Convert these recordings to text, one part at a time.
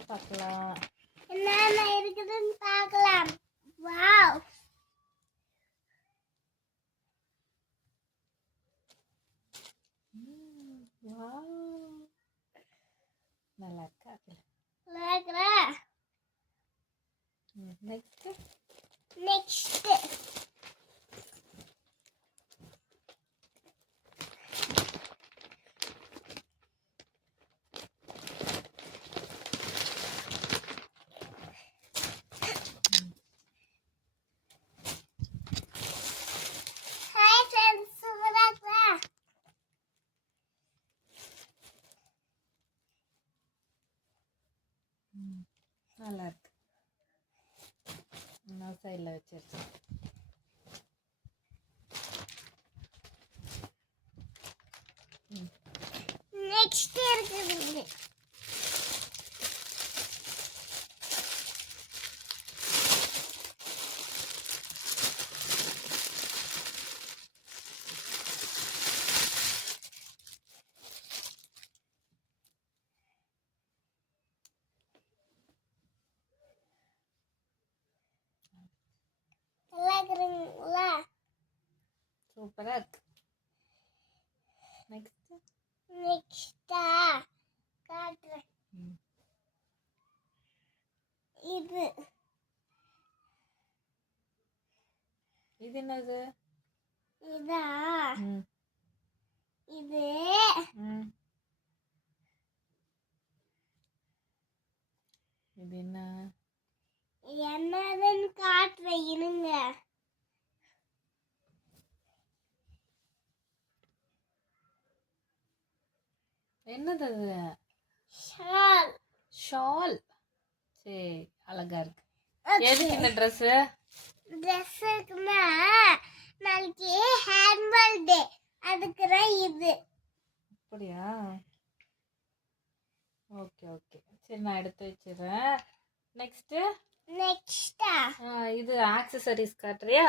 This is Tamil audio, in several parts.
இருக்குன்னு பார்க்கலாம். என்னென்ன இருக்குதுன்னு பார்க்கலாம். வாவ், வாவ், நல்லா இருக்கா? லேக்கரா. நெக்ஸ்ட் நெக்ஸ்ட் ஹாய் ஃப்ரெண்ட்ஸ், சூப்பரா இருக்கா? நல்லா இருக்கு. நான் சைடில் வச்சிருக்கேன். நெக்ஸ்ட் இருக்குது. நல்லா இருக்குங்களா? சூப்பராக இருக்கு. நெக்ஸ்ட் நெக்ஸ்டா காட்டுறேன். இது இது என்னது? இதா ம் இது ம் இது என்ன? என்னதுன்னு காட்டுறேன், இருங்க. என்னது அது? ஷால். ஷால். சரி, அழகா இருக்கு. எதுக்கு இந்த ட்ரெஸ்ஸு? ட்ரெஸ்ஸுக்குன்னா நாளைக்கு ஹேண்ட்பால் டே, அதுக்கு தான் இது. அப்படியா? ஓகே ஓகே, சரி நான் எடுத்து வச்சிடுறேன். நெக்ஸ்ட்டு நெக்ஸ்டா இது ஆக்சசரிஸ் காட்டுறியா?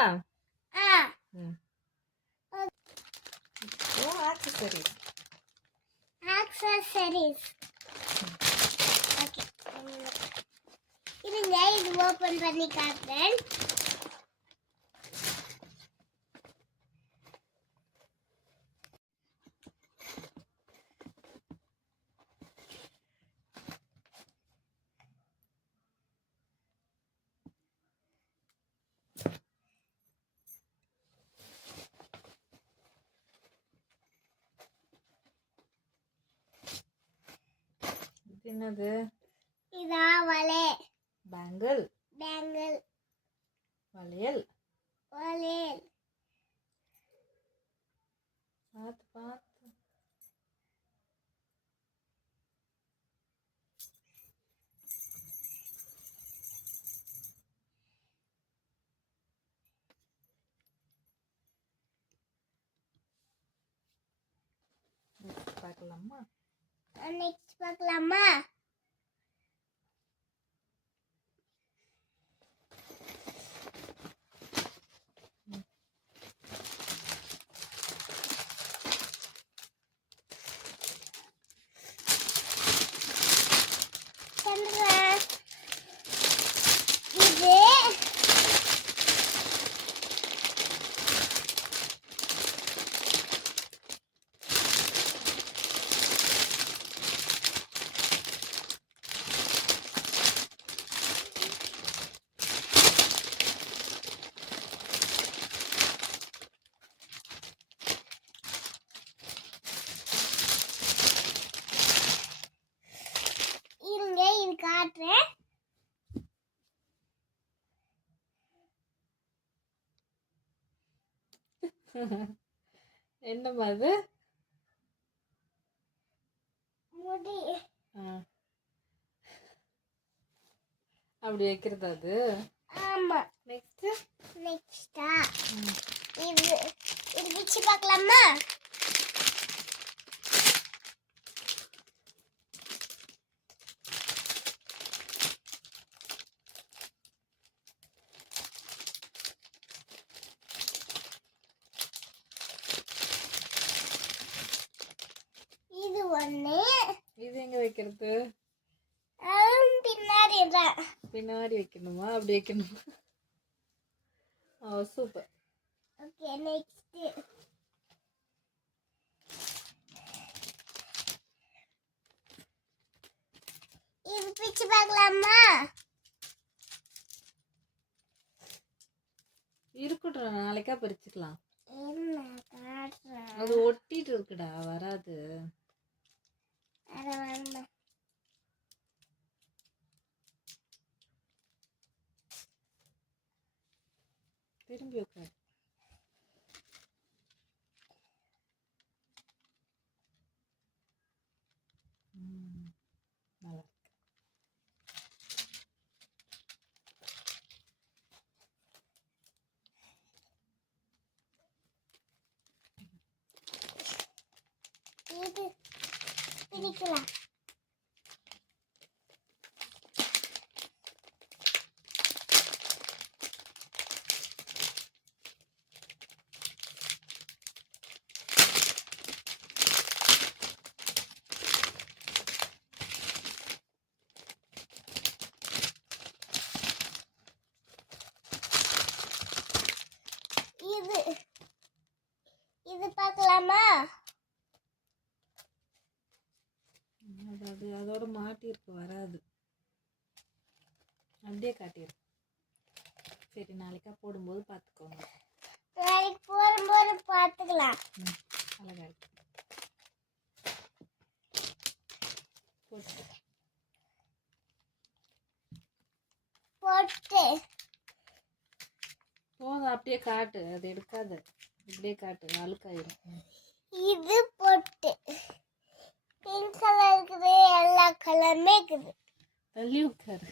ஆ ம் ஆக்சசரிஸ். ஆக்சசரிஸ். ஓகே, இருங்க, இது ஓபன் பண்ணி காட்டுறேன். இது என்னது? இதா வளை. பேங்கிள். பேங்கிள். வளையல். வளையல். பார்த்து பார்த்து. பார்க்கலாமா? நெக்ஸ்ட் பார்க்கலாமா? இது இருங்க, இது காட்டுறேன். என்னம்மா அது? முடி. அப்படி வைக்கிறது அது? ஆமா. நெக்ஸ்ட் நெக்ஸ்டா இது இது பிச்சு பார்க்கலாமா? இது ஒண்ணு. இது எங்க வைக்கிறது? ஆம்பி பின்னாடி வைக்கணுமா அப்படி வைக்கணுமா? சூப்பர். ஓகே நெக்ஸ்ட் இது பிச்சு பார்க்கலாமா? இருக்கட்டும், நாளைக்கா பறிச்சுக்கலாம். என்ன காட்டுறேன் அது ஒட்டிட்டு இருக்குடா, வராது. அதை வேண்டாம். திரும்பி உட்காரு. நல்லா இருக்கு. இது பிடிக்கலாம். இது இது பார்க்கலாமா? அது அதோட மாட்டிருக்கு, வராது. அப்படியே காட்டியிருக்கு. சரி, நாளைக்கா போடும்போது பார்த்துக்கோங்க. நாளைக்கு போகும்போது பார்த்துக்கலாம். அழகா இருக்கு. போட்டு போட்டு போதும், அப்படியே காட்டு. அது எடுக்காத, இப்படியே காட்டு, அழுக்காயிரும். இது போட்டு பிங்க் கலர் இருக்குது, எல்லா கலருமே இருக்குது. தள்ளி உட்காரு.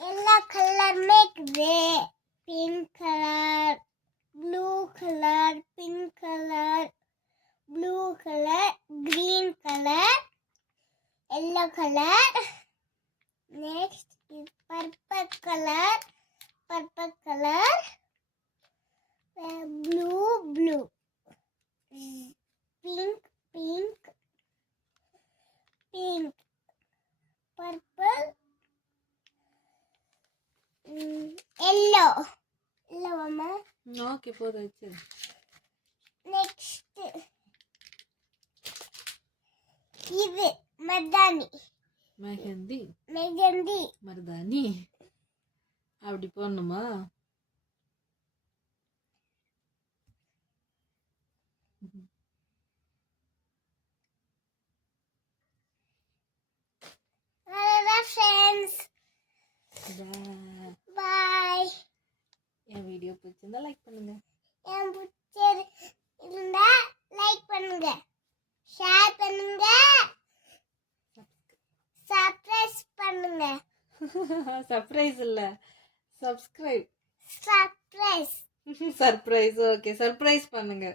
எல்லா கலருமே இருக்குது. Pink colour, blue colour, pink colour, blue colour, green colour, yellow colour. Next இது purple colour, purple colour, blue blue, pink pink, pink, purple, yellow. Yellow அம்மா. ஓகே, போதும், வச்சு. நெக்ஸ்ட் இது மர்தானி. மெஹந்தி, மெஹந்தி. மருதாணி. அப்படி போடணுமா? Friends bye. என் வீடியோ பிடிச்சிருந்தா லைக் பண்ணுங்க. என் பிடிச்சது இருந்தா லைக் பண்ணுங்க, ஷேர் பண்ணுங்க, சப்ஸ்கிரைப் பண்ணுங்க. சர்ப்ரைஸ் இல்ல, subscribe. Surprise. Surprise. Okay, surprise பண்ணுங்க.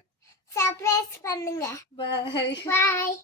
சர்ப்ரைஸ் பண்ணுங்க. பாய். பாய்.